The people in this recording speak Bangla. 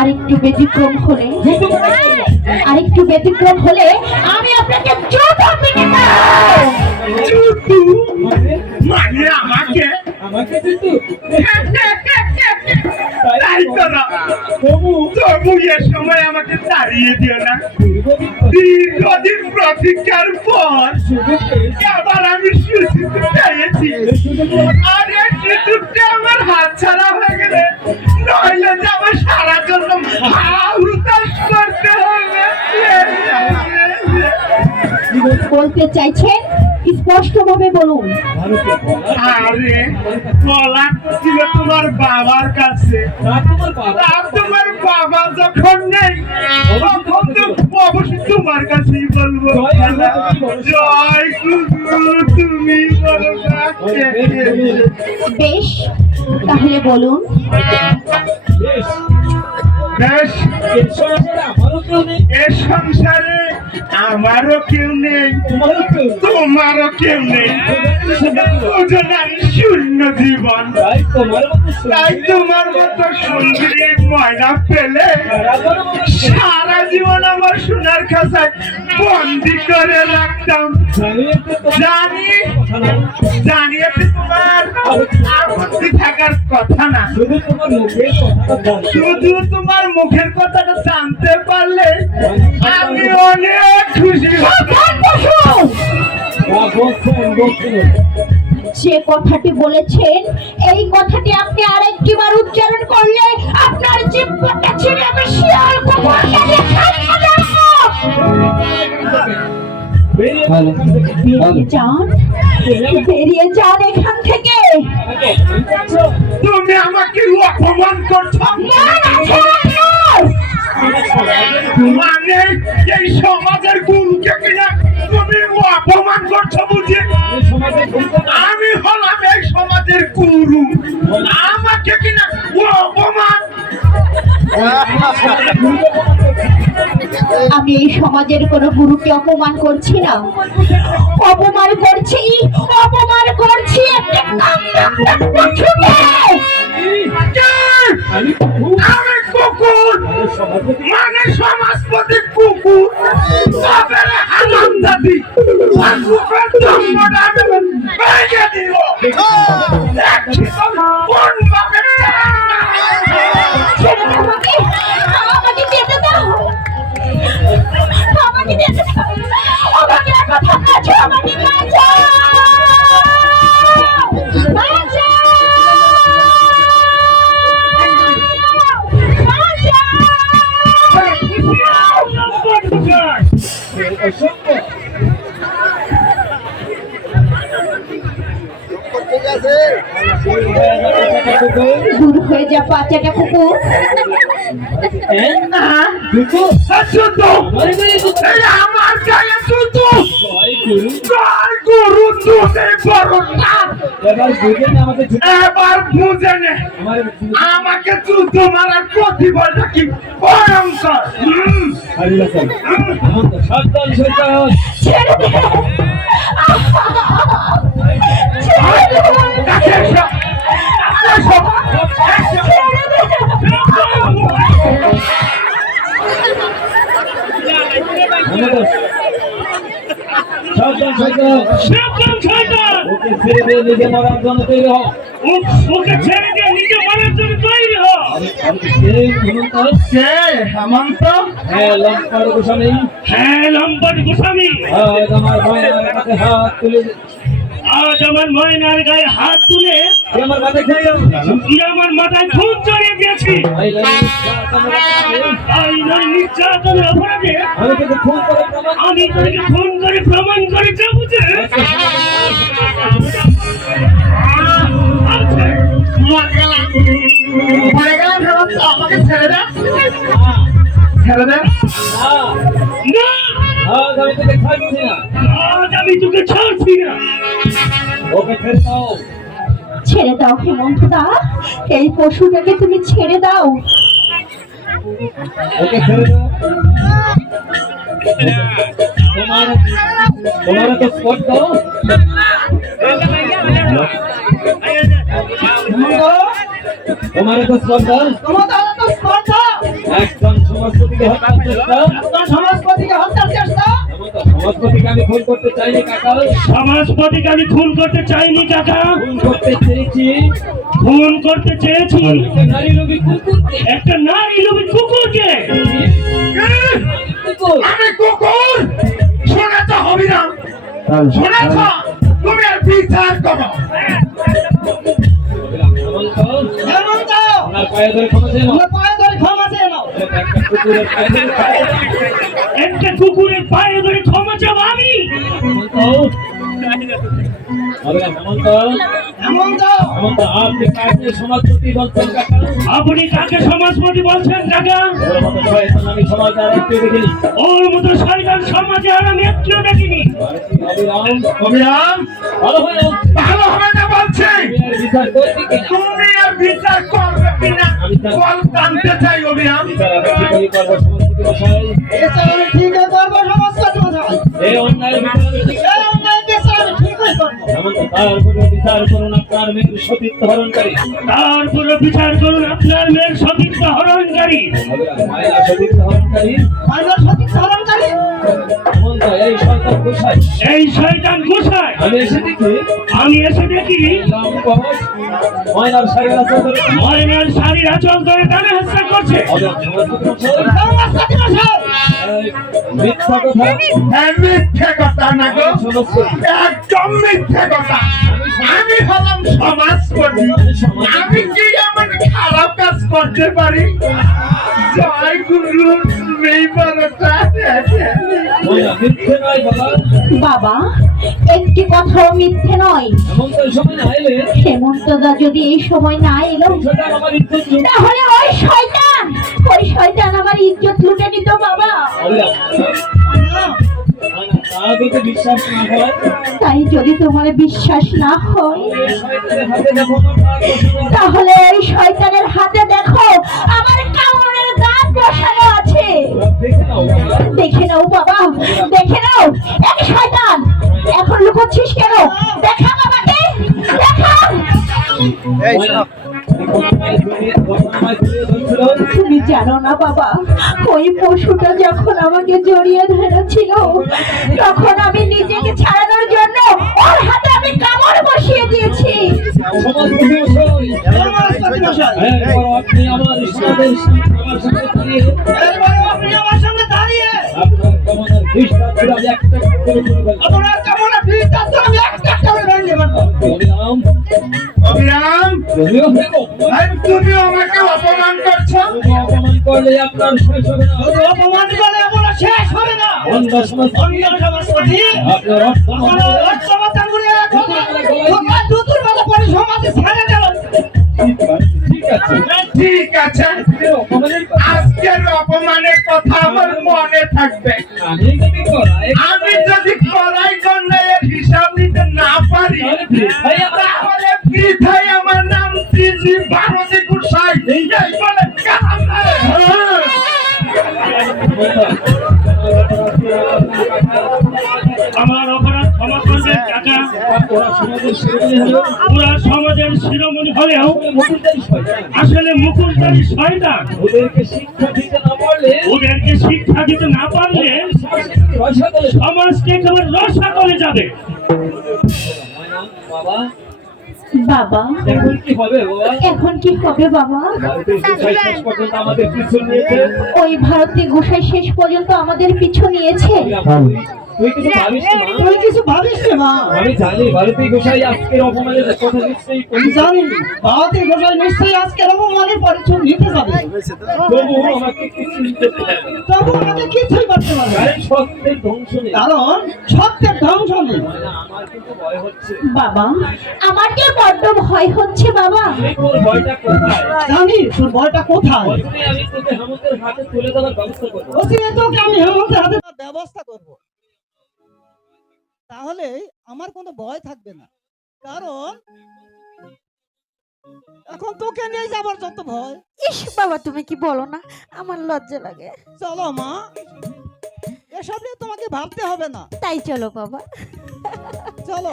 আরেকটু ব্যতিক্রম হলে আরেকটু ব্যতিক্রম হলে আমি আপনাকে জুতো পিটিয়ে দাও। জুতো মানে আমাকে আমাকে জুতো তাই তো না তবু এ সময় আমাকে তাড়িয়ে দিও না। দীর্ঘদিন প্রতীক্ষার পর আবার আমি সুযোগ পেয়েছি। আর এই সুযোগটা আমার হাত ছাড়া হয়ে গেলে নইলে যে আমার সারা জন্য হুতাশ করতে হবে। বলতে চাইছেন স্পষ্ট ভাবে বলুন। আরে বলা ছিল তোমার বাবার কাছে। তোমার বাবা যখন নেই তখন তো অবশ্যই তোমার কাছেই বলবো। জয় গুরু তুমি বেশ তাহলে বলুন। বেশ এ সংসারে আমারও কেউ নেই তোমারও কেউ নেই। আমি শূন্য জীবন। তাই তোমার মতো সুন্দরী ময়না পেলে সারা জীবন আমার সোনার খাঁচায় বন্দি করে রাখতাম। জানি এতে তোমার আপত্তি থাকার কথা না। শুধু তোমার মুখের কথাটা জানতে পারলে আমি অনেক খুশি হব। যে কথাটি বলেছেন এই কথাটি আপনি আরেকটি বার উচ্চারণ করলে আপনার জিহ্বাটা ছিঁড়ে আমি শিয়াল কুকুরকে দিয়ে খাইয়ে দেব। বেরিয়ে যান এখান থেকে। তুমি আমাকে অপমান করছো। মানে এই সমাজের গুরুকে কিনা তুমি অপমান করছো বুঝি? আমি হলাম এই সমাজের গুরু, আমাকে কিনা অপমান। আমি এই সমাজের কোন গুরুকে অপমান করছি না, অপমান করছি আমি কুকুর মানে সমাজপতি কুকুর। আনন্দাদি কোন বাপের আমাকে যেতে দাও, আমাকে যেতে দাও, আমাকে কথা বলছো, আমাকে বাঁচাও, বাঁচাও, দূর হয়ে যা বাচ্চাটা কুকুর। আমার গায়ে জুতো। জয় গুরু তুমি বড়টা। এবার বুঝে নে আমাকে যুদ্ধ মারার প্রতিভাটা কি ভয়ঙ্কর। ছেড়ে দে, নিজে মরার জন্য তৈরি হও। ওকে ছেড়ে দিয়ে নিজে মরার জন্য তৈরি হও। হেমন্ত? হ্যাঁ লম্পট গোস্বামী। হ্যাঁ লম্পট গোস্বামী। আজ আমার ময়নার কাছে হাত তুলে আজ আমার ময়নার গায়ে হাত তুলে আমার মাথায় আমার মাথায় খুন চড়িয়ে দিয়েছি। নির্যাতনের অপরাধে আমি তোকে খুন করে প্রমাণ করে যাবো যে আমাকে ছেড়ে দে, ছেড়ে দে। আজ আমি তোকে ছাড়ছি না, আজ আমি তোকে ছাড়ছি না। ওকে ছেড়ে দাও, ছেড়ে দাও হেমন্তদা, এই পশুটাকে তুমি ছেড়ে দাও। ওকে ছেড়ে দাও। তোমার তো স্পষ্ট তোমার এত শ্রদ্ধা, তোমাদের এত স্পর্ধা, একজন সমাজপতিকে হত্যার চেষ্টা, একজন সমাজপতিকে হত্যার চেষ্টা। সমাজপতিকে আমি খুন করতে চাইনি কাকা, সমাজপতিকে আমি খুন করতে চাইনি কাকা, খুন করতে চেয়েছি খুন করতে চেয়েছি একটা নারী লোভী কুকুরকে। একটা নারী লোভী কুকুরকে। কুকুর। আমি কুকুর শুনেছ হবিরাম, শুনেছ? তুমি আর বিচার করো। হেমন্ত, হেমন্ত, ওনার পায়ে ধরে ক্ষমা চেয়ে নাও। তোমার পায়ে ধরে ক্ষমা চেয়ে নাও। একটা কুকুরের পায়ে ধরে একটা কুকুরের পায়ে ধরে ক্ষমা চাও আমি? হেমন্ত, হেমন্ত, হেমন্ত, হেমন্ত, আপনি কাকে সমাজপতি বলছেন কাকা? আপনি কাকে সমাজপতি বলছেন কাকা? ওর মতো শয়তান আমি সমাজে আর একটু দেখিনি। ওর মতো শয়তান সমাজে আর আমি একটু দেখিনি। অবিরাম, হবিরাম ভালো হয়ে যাও। ভালো হবে না বলছি। তুমি আর বিচার করবি কিনা? তুমি আর বিচার করবে কিনা বল জানতে চাই হবিরাম। বিচার আমি ঠিকই করবো সমাজপতি মশাই। এসে আমি ঠিকই করবো সমাজপতি মশাই। এই অন্যায়ের বিচার আমি ঠিক- এই অন্যায় কেসে আমি ঠিকই করবো। হেমন্ত, তারপরে বিচার করুন আপনার মেয়ের সতীত্ব হরণকারী। তারপরে বিচার করুন আপনার মেয়ের সতীত্ব হরণকারী। অবিরাম, মায়ের সতীত্ব হরণকারী। মানব সঠিক ধারণকারী। হেমন্ত, এই শয়তান গোসাই এই শয়তান গোসাই আমি এসে দেখি আমি এসে দেখি লম্পট ময়নার শাড়ির আঁচল ধরে ময়নার শাড়ির আঁচল ধরে টানে হেঁচড়া করছে। অবিরাম, সমাজপতি মশাই, সমাজপতি মশাই, এই মিথ্যা কথা হ্যাঁ, মিথ্যে কথা না গো, সমস্ত একদম মিথ্যে কথা। আমি হলাম সমাজপতি, আমি কি এমন খারাপ কাজ করতে পারি? জয় গুরু, তুমি বড়টা। ময়না মিথ্যে নয় বাবা। বাবা একটি কথাও মিথ্যে নয়। হেমন্ত এই সময় না এলে হেমন্তদা যদি এই সময় না এলো সেটা আমার ইজ্জত লুট। তাহলে ওই শয়তান আমার ইজ্জত লুটে নিত বাবা। অবিরাম, ময়না, তা যদি বিশ্বাস না হয় তাই যদি তোমার বিশ্বাস না হয় এই শয়তানের হাতে দেখো আমার পা বসানো। তাহলে এই শয়তানের হাতে দেখো আমার কামড়ের দাঁত বসানো আছে। দেখে নাও বাবা। দেখে নাও বাবা, দেখে নাও। এক শয়তান, এখন লুকোচ্ছিস কেন? দেখা বাবাকে, দেখা। ময়না, ঘটনায় জড়িয়ে ধরছিল। তুমি জানো না বাবা, ওই পশুটা যখন আমাকে জড়িয়ে ধরেছিল তখন আমি নিজেকে ছাড়ানোর জন্য ওর হাতে আমি কামড় বসিয়ে দিয়েছি। সমাজপতি মশাই, সমাজপতি মশাই, এরপর আপনি আমার ইসলামের আমার সঙ্গে দাঁড়িয়ে এরপর আপনি আমার সঙ্গে দাঁড়িয়ে আপনার কামনার খ্রিস্টান ছিল আমি একটা করে তুলবেন। আপনার কেমন ফিরতে আমি একটা করে ভেঙে দেবো। অবিরাম, অবিরাম, তুমিও দেখো, তুমি আমাকে অপমান করছো। তুমি অপমান করলে আপনার শেষ হবে না। যদি অপমান করে আপনার শেষ হবে না। অন্য সমাজ অন্য সমাজপতি আপনার কখনো অর্থমতা করে তোমার দুতুর মতো করে সমাজে ছেড়ে দেব। ঠিক আছে। ঠিক আছে, অপমানের কথা আজকের অপমানের কথা আমার মনে থাকবে। আমি যদি করাই আমি যদি কড়াই গন্ডাইয়ের হিসাব নিতে না পারি তাহলে বৃথাই আমার নাম শ্রী ভারতী গোসাই। এই বলে কাম নাই। আমার অপরাধ ক্ষমা করবেন কাকা। ওরা সমাজের শিরোমণি হলো ওরা সমাজের শিরোমণি হলেও মুকুলদারি শয়তান। আসলে মুকুলদারি শয়তান। ওদেরকে শিক্ষা দিতে না পারলে ওদেরকে শিক্ষা দিতে না পারলে রসাতলে সমাজকে একেবারে রসাতলে যাবে। বাবা, বাবা এখন কি হবে বাবা? এখন কি হবে বাবা? ভারতের গোসাই শেষ পর্যন্ত আমাদের পিছু নিয়েছে। ওই ভারতীয় গোসাই শেষ পর্যন্ত আমাদের পিছু নিয়েছে। তুই কিছু ভাবিস না? তুই কিছু ভাবিস না? আমি জানি ভারতীয় গোসাই আজকের অপমানের কথা নিশ্চয়ই আমি জানি ভারতীয় গোসাই নিশ্চয়ই আজকে অপমানের পরিচয় নিতে যাবে। তবু আমাকে কিছু নিতে হবে। তবু আমাকে কিছুই করতে পারবে না। কারণ সত্যের ধ্বংস নেই। কারণ সত্যের ধ্বংস নেই। আমার কিন্তু ভয় হচ্ছে। বাবা আমার যে বড্ড ভয় হচ্ছে বাবা। এই তোর ভয়টা কোথায়? জানি তোর ভয়টা কোথায়। অচিরে আমি তোকে হেমন্তের হাতে তুলে দেওয়ার ব্যবস্থা করবো। অচিরে তোকে আমি হেমন্তের হাতে ব্যবস্থা করব। তাহলে আমার কোনো ভয় থাকবে না। কারণ এখন তোকে নিয়ে যাবার যত ভয়। ইস বাবা তুমি কি বলো না, আমার লজ্জা লাগে। চলো মা, এসব নিয়ে তোমাকে ভাবতে হবে না। তাই চলো বাবা। চলো।